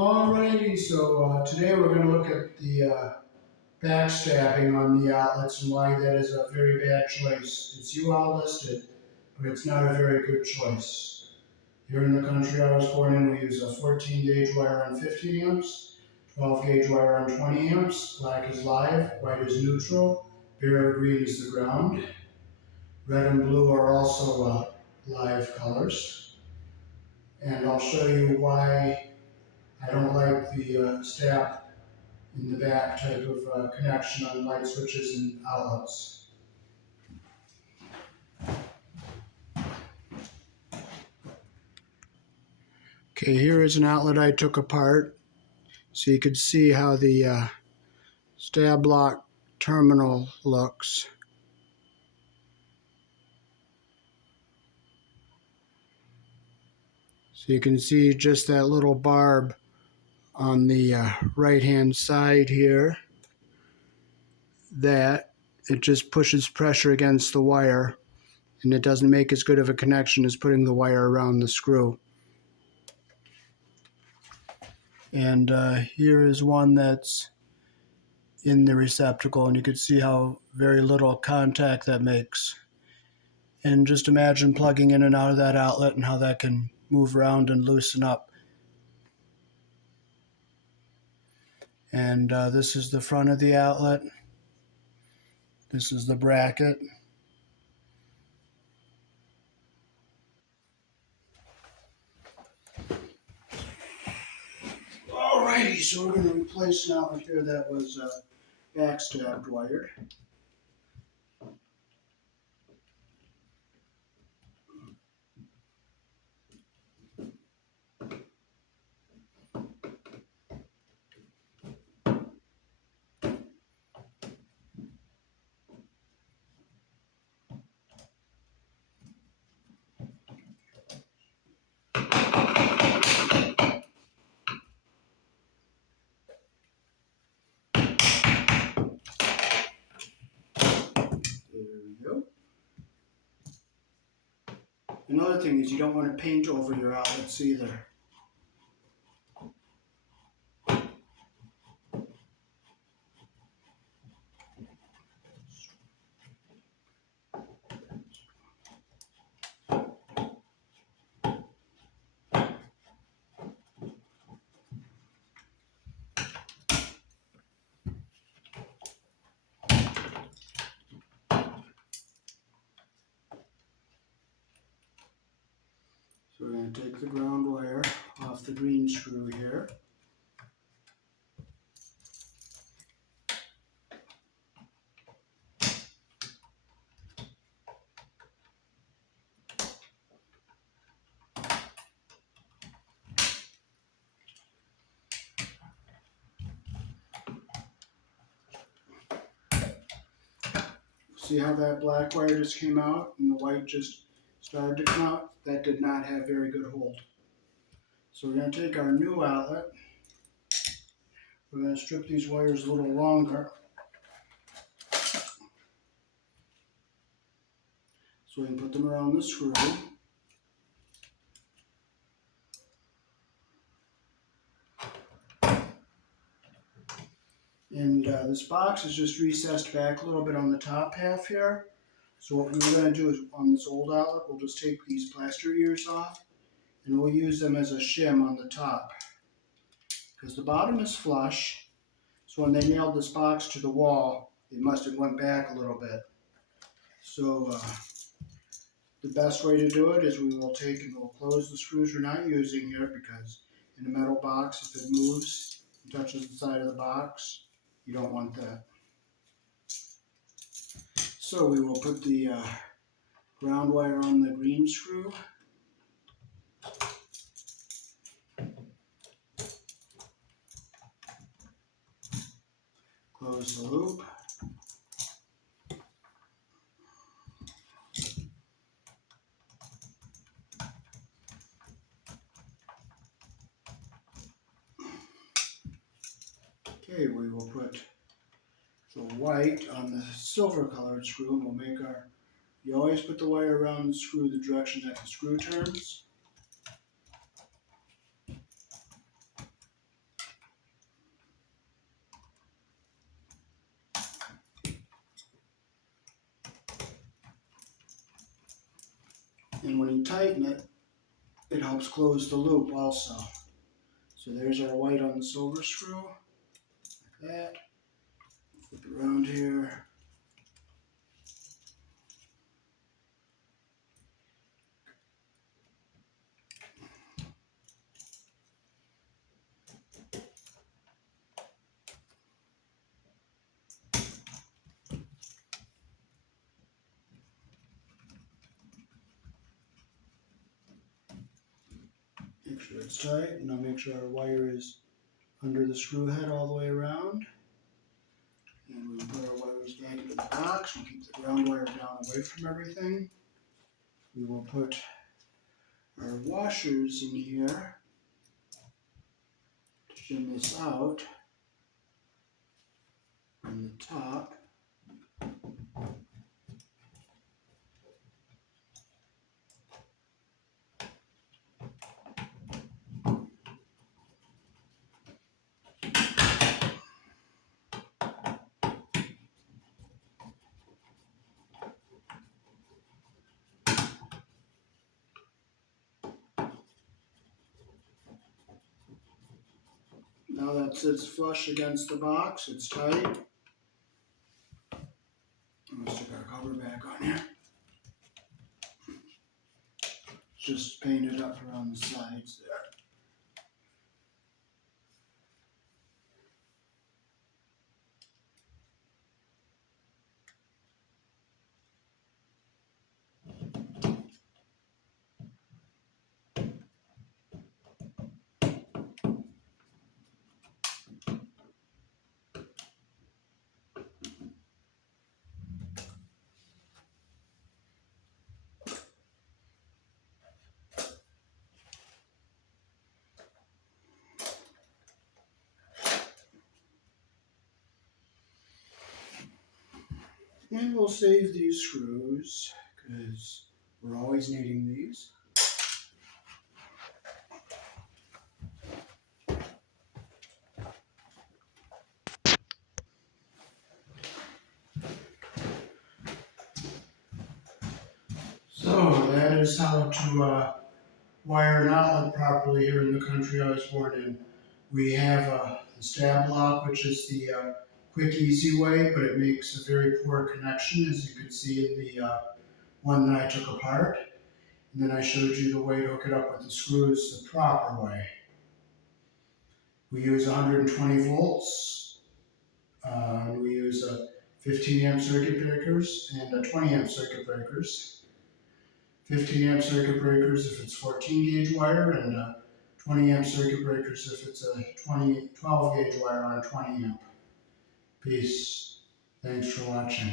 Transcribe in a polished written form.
Alrighty, so today we're going to look at the backstabbing on the outlets and why that is a very bad choice. It's UL listed, but it's not a very good choice. Here in the country I was born in, we use a 14 gauge wire on 15 amps, 12 gauge wire on 20 amps, black is live, white is neutral, beer green is the ground. Red and blue are also live colors. And I'll show you why I don't like the stab in the back type of connection on light switches and outlets. Okay, here is an outlet I took apart so you could see how the stab block terminal looks. So you can see just that little barb on the right hand side here. That it just pushes pressure against the wire and it doesn't make as good of a connection as putting the wire around the screw. And here is one that's in the receptacle, and you can see how very little contact that makes. And just imagine plugging in and out of that outlet and how that can move around and loosen up. And this is the front of the outlet. This is the bracket. Alrighty, so we're going to replace an outlet here that was backstabbed wired. There we go. Another thing is you don't want to paint over your outlets either. So we're going to take the ground wire off the green screw here. See how that black wire just came out and the white just started to come out? That did not have very good hold. So we're going to take our new outlet. We're going to strip these wires a little longer so we can put them around the screw. And this box is just recessed back a little bit on the top half here. So what we're going to do is on this old outlet, we'll just take these plaster ears off and we'll use them as a shim on the top. Because the bottom is flush, so when they nailed this box to the wall, it must have went back a little bit. So the best way to do it is we will take and we'll close the screws we're not using here, because in a metal box, if it moves and touches the side of the box, you don't want that. So we will put the ground wire on the green screw. Close the loop. Okay, we will put the white on the silver colored screw, and we'll make our, you always put the wire around the screw the direction that the screw turns. And when you tighten it, it helps close the loop also. So there's our white on the silver screw, like that. Flip it around here. Make sure it's tight, and I'll make sure our wire is under the screw head all the way around. And we'll put our wires back into the box. We'll keep the ground wire down away from everything. We will put our washers in here to shim this out on the top. Now that sits flush against the box, it's tight. Let's stick our cover back on here. Just paint it up around the sides there. And we'll save these screws because we're always needing these. So that is how to wire an outlet properly here in the country I was born in. We have the stab lock, which is the quick, easy way, but it makes a very poor connection, as you can see in the one that I took apart. And then I showed you the way to hook it up with the screws the proper way. We use 120 volts, and we use 15 amp circuit breakers and 20 amp circuit breakers. 15 amp circuit breakers if it's 14 gauge wire, and 20 amp circuit breakers if it's a 12 gauge wire on a 20 amp. Peace. Thanks for watching.